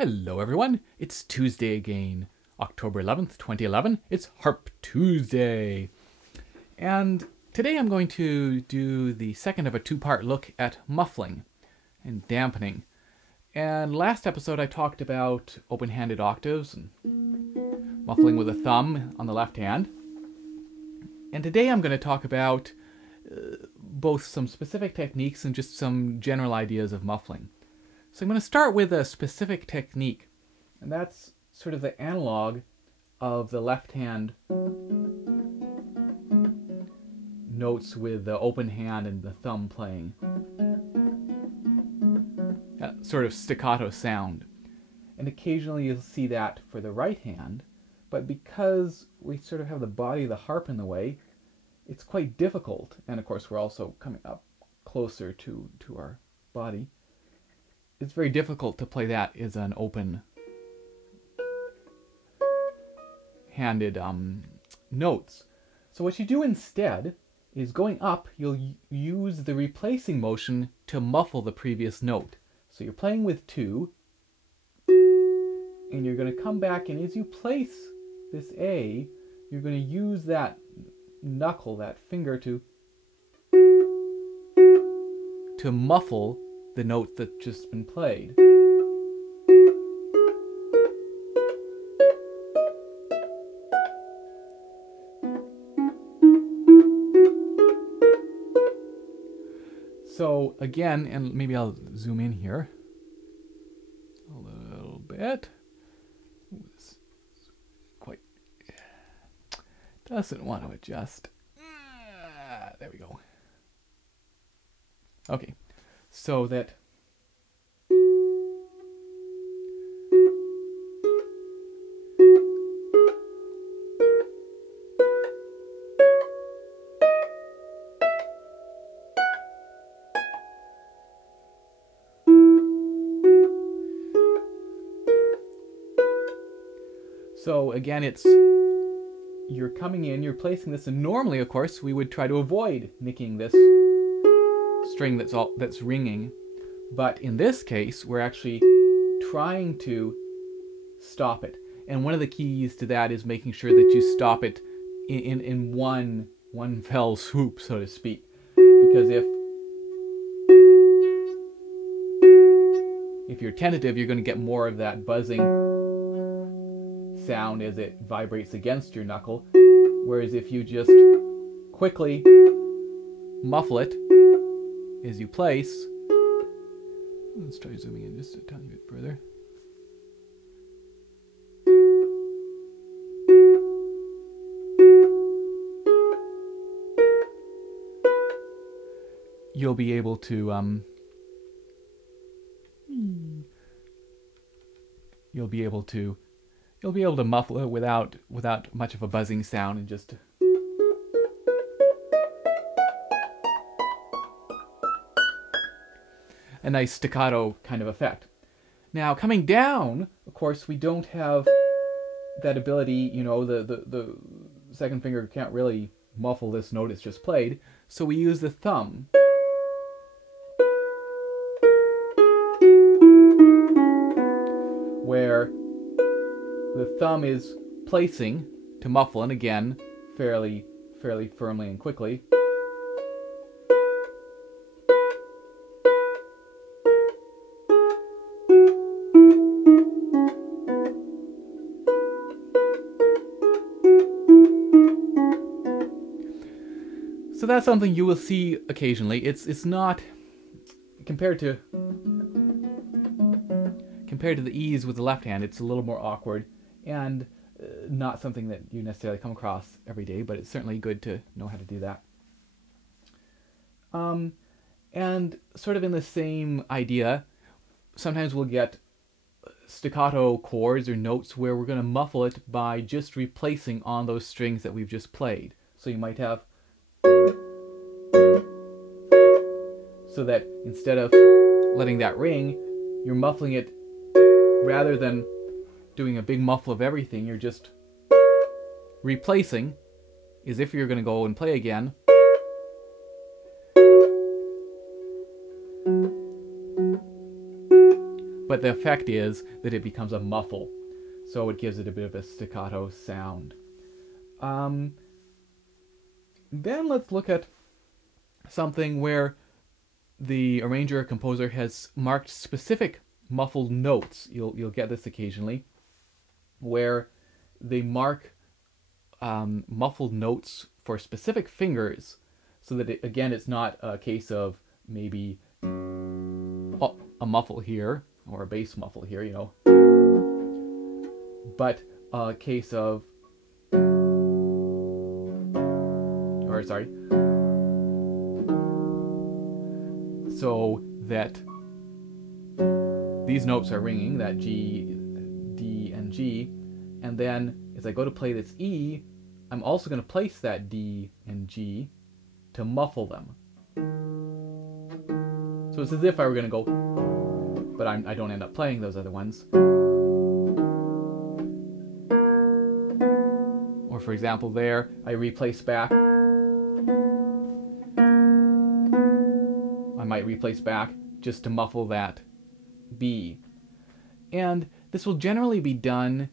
Hello everyone, it's Tuesday again, October 11th, 2011. It's Harp Tuesday. And today I'm going to do the second of a two-part look at muffling and dampening. And last episode I talked about open-handed octaves and muffling with a thumb on the left hand. And today I'm going to talk about both some specific techniques and just some general ideas of muffling. So I'm going to start with a specific technique, and that's sort of the analog of the left hand notes with the open hand and the thumb playing. That sort of staccato sound. And occasionally you'll see that for the right hand, but because we sort of have the body of the harp in the way, it's quite difficult. And of course we're also coming up closer to our body. It's very difficult to play that as an open-handed notes. So what you do instead is going up, you'll use the replacing motion to muffle the previous note. So you're playing with two, and you're going to come back, and as you place this A, you're going to use that knuckle, that finger, to muffle the note that's just been played. So again, and maybe I'll zoom in here a little bit. Ooh, this quite doesn't want to adjust. There we go. Okay. So that again, it's you're coming in, you're placing this, and normally, of course, we would try to avoid nicking this string that's ringing, but in this case we're actually trying to stop it. And one of the keys to that is making sure that you stop it in one fell swoop, so to speak, because if you're tentative, you're going to get more of that buzzing sound as it vibrates against your knuckle, whereas if you just quickly muffle it as you place. Let's try zooming in just a tiny bit further. You'll be able to muffle it without much of a buzzing sound, and just a nice staccato kind of effect. Now coming down, of course, we don't have that ability, you know, the second finger can't really muffle this note it's just played, so we use the thumb. Where the thumb is placing to muffle, and again, fairly firmly and quickly. So that's something you will see occasionally. It's not compared to the ease with the left hand. It's a little more awkward and not something that you necessarily come across every day, but it's certainly good to know how to do that. And sort of in the same idea, sometimes we'll get staccato chords or notes where we're going to muffle it by just replacing on those strings that we've just played. So you might have, so that instead of letting that ring, you're muffling it. Rather than doing a big muffle of everything, you're just replacing as if you're going to go and play again. but the effect is that it becomes a muffle. So it gives it a bit of a staccato sound. Then let's look at something where the arranger or composer has marked specific muffled notes. You'll get this occasionally, where they mark muffled notes for specific fingers, so that again it's not a case of maybe a muffle here or a bass muffle here, you know, but a case of, or sorry, so that these notes are ringing, that G, D, and G, and then as I go to play this E, I'm also going to place that D and G to muffle them. So it's as if I were going to go, but I don't end up playing those other ones. Or for example there, I replace back. I might replace back just to muffle that B. And this will generally be done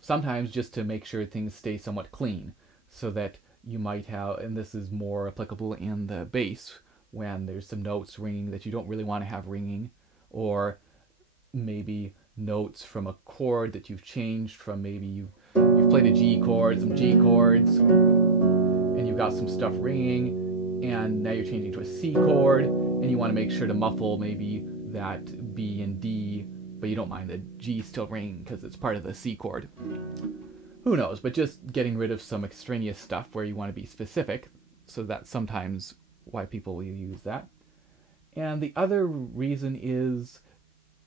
sometimes just to make sure things stay somewhat clean, so that you might have, and this is more applicable in the bass, when there's some notes ringing that you don't really want to have ringing, or maybe notes from a chord that you've changed from, maybe you've played a G chord, some G chords, and you've got some stuff ringing, and now you're changing to a C chord, and you want to make sure to muffle maybe that B and D, but you don't mind the G still ringing because it's part of the C chord. Who knows, but just getting rid of some extraneous stuff where you want to be specific, so that's sometimes why people will use that. And the other reason is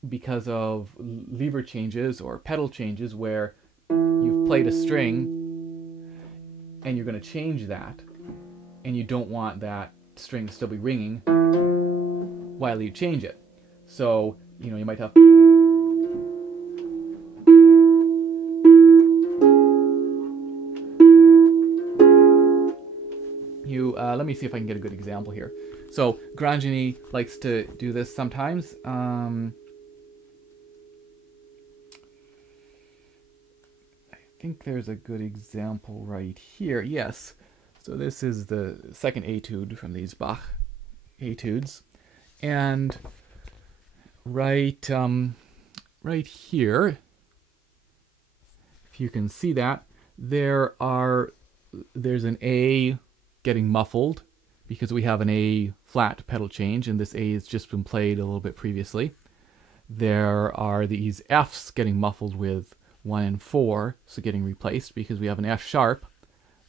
because of lever changes or pedal changes, where you've played a string and you're going to change that, and you don't want that string to still be ringing while you change it. So, you know, you might have let me see if I can get a good example here. So Grangini likes to do this sometimes. I think there's a good example right here. Yes. So this is the second etude from these Bach etudes, and right here, if you can see that, there's an A getting muffled because we have an A flat pedal change, and this A has just been played a little bit previously. There are these Fs getting muffled with 1 and 4, so getting replaced because we have an F sharp,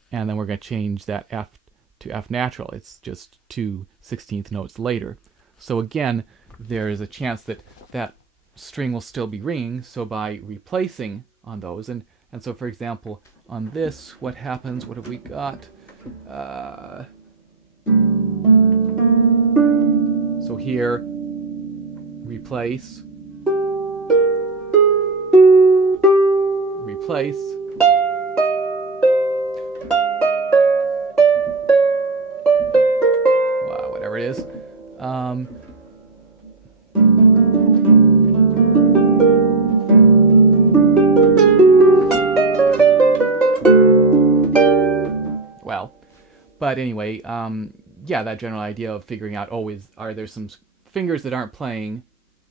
and then we're going to change that F to F natural. It's just 2 16th notes later. So again, there is a chance that that string will still be ringing, so by replacing on those, and so for example, on this, what happens, what have we got? So here, replace, replace, wow, whatever it is. But anyway, yeah, that general idea of figuring out, are there some fingers that aren't playing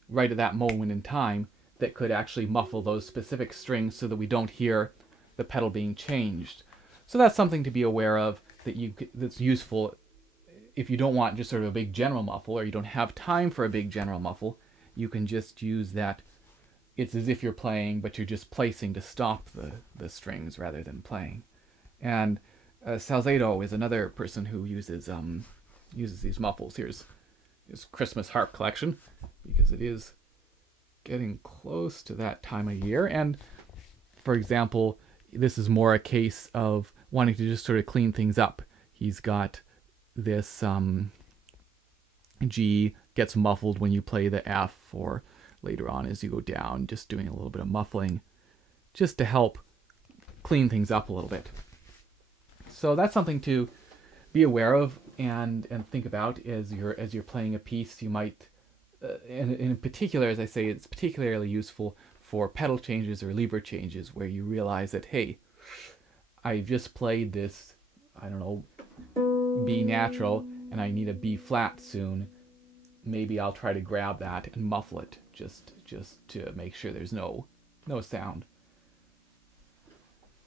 right at that moment in time that could actually muffle those specific strings so that we don't hear the pedal being changed. So that's something to be aware of, that's useful if you don't want just sort of a big general muffle, or you don't have time for a big general muffle. You can just use that. It's as if you're playing, but you're just placing to stop the strings rather than playing. And Salcedo is another person who uses these muffles. Here's his Christmas harp collection, because it is getting close to that time of year. And for example, this is more a case of wanting to just sort of clean things up. He's got this G gets muffled when you play the F, or later on as you go down, just doing a little bit of muffling just to help clean things up a little bit. So that's something to be aware of and think about as you're playing a piece. You might, and in particular, as I say, it's particularly useful for pedal changes or lever changes, where you realize that, hey, I just played this, I don't know, B natural, and I need a B flat soon. Maybe I'll try to grab that and muffle it just to make sure there's no sound.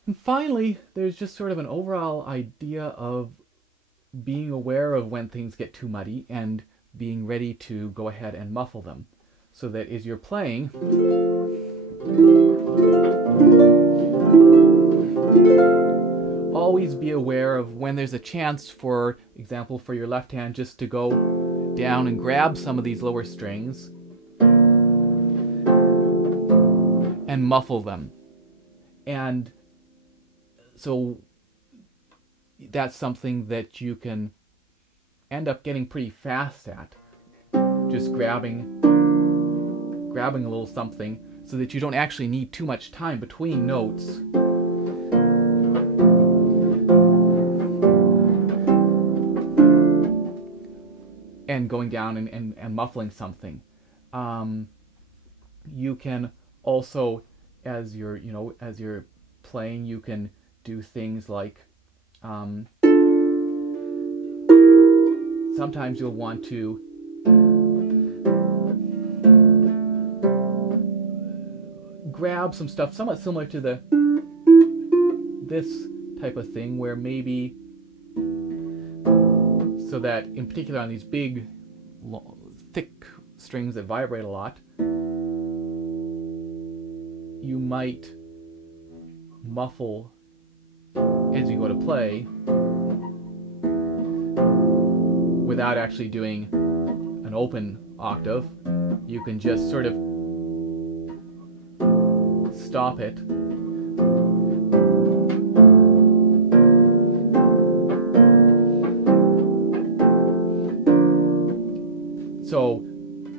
And finally, there's just sort of an overall idea of being aware of when things get too muddy and being ready to go ahead and muffle them, so that as you're playing, always be aware of when there's a chance, for example, for your left hand just to go down and grab some of these lower strings and muffle them. And so that's something that you can end up getting pretty fast at, just grabbing a little something, so that you don't actually need too much time between notes. And going down and muffling something. You can also, as you're playing, you can do things like sometimes you'll want to grab some stuff somewhat similar to this type of thing, where maybe, so that in particular on these big, thick strings that vibrate a lot, you might muffle as you go to play without actually doing an open octave. You can just sort of stop it so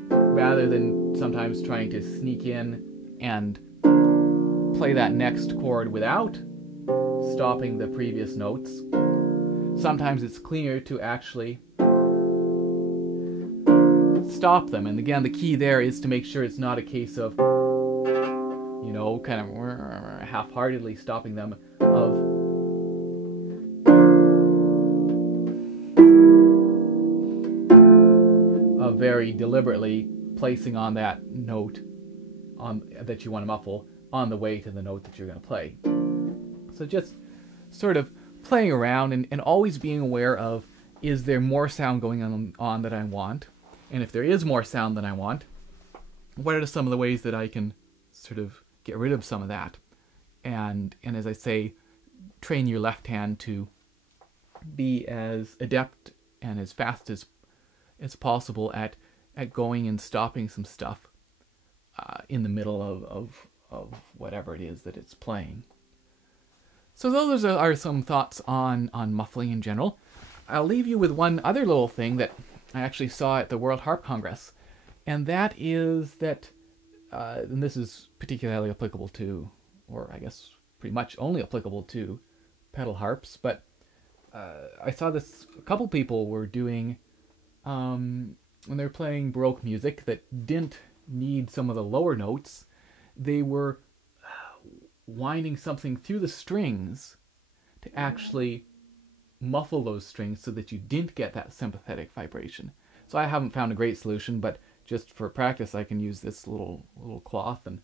rather than sometimes trying to sneak in and play that next chord without stopping the previous notes, sometimes it's cleaner to actually stop them. And again, the key there is to make sure it's not a case of, kind of half-heartedly stopping them, of very deliberately placing on that note that you want to muffle on the way to the note that you're going to play. So just sort of playing around and always being aware of, is there more sound going on that I want? And if there is more sound than I want, what are some of the ways that I can sort of get rid of some of that? And as I say, train your left hand to be as adept and as fast as possible at going and stopping some stuff in the middle of whatever it is that it's playing. So those are some thoughts on muffling in general. I'll leave you with one other little thing that I actually saw at the World Harp Congress, and that is that, and this is particularly applicable to, or I guess pretty much only applicable to, pedal harps, but I saw this, a couple people were doing, when they were playing Baroque music that didn't need some of the lower notes, they were winding something through the strings to actually muffle those strings so that you didn't get that sympathetic vibration. So I haven't found a great solution, but just for practice I can use this little cloth and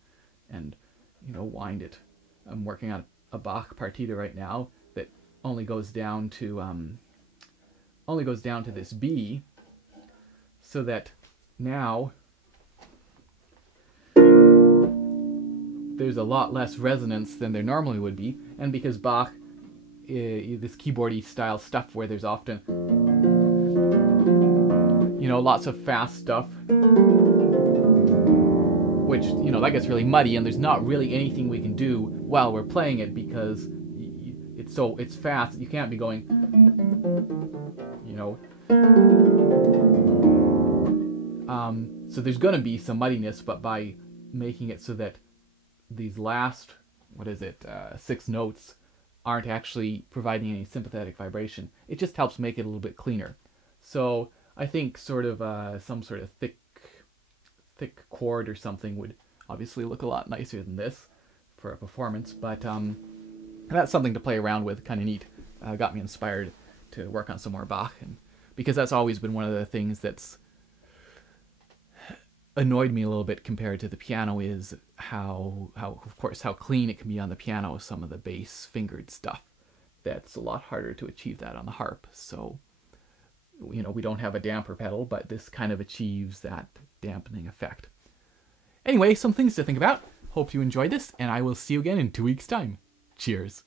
wind it. I'm working on a Bach partita right now that only goes down to this B, so that now there's a lot less resonance than there normally would be, and because Bach, this keyboardy style stuff where there's often, lots of fast stuff, which, that gets really muddy, and there's not really anything we can do while we're playing it because it's fast. You can't be going, so there's going to be some muddiness, but by making it so that these last, 6 notes aren't actually providing any sympathetic vibration, it just helps make it a little bit cleaner. So I think sort of some sort of thick chord or something would obviously look a lot nicer than this for a performance, but that's something to play around with, kind of neat. Got me inspired to work on some more Bach, and because that's always been one of the things that's annoyed me a little bit compared to the piano is how of course how clean it can be on the piano with some of the bass fingered stuff. That's a lot harder to achieve that on the harp. So we don't have a damper pedal, but this kind of achieves that dampening effect. Anyway, some things to think about. Hope you enjoyed this, and I will see you again in 2 weeks' time. Cheers.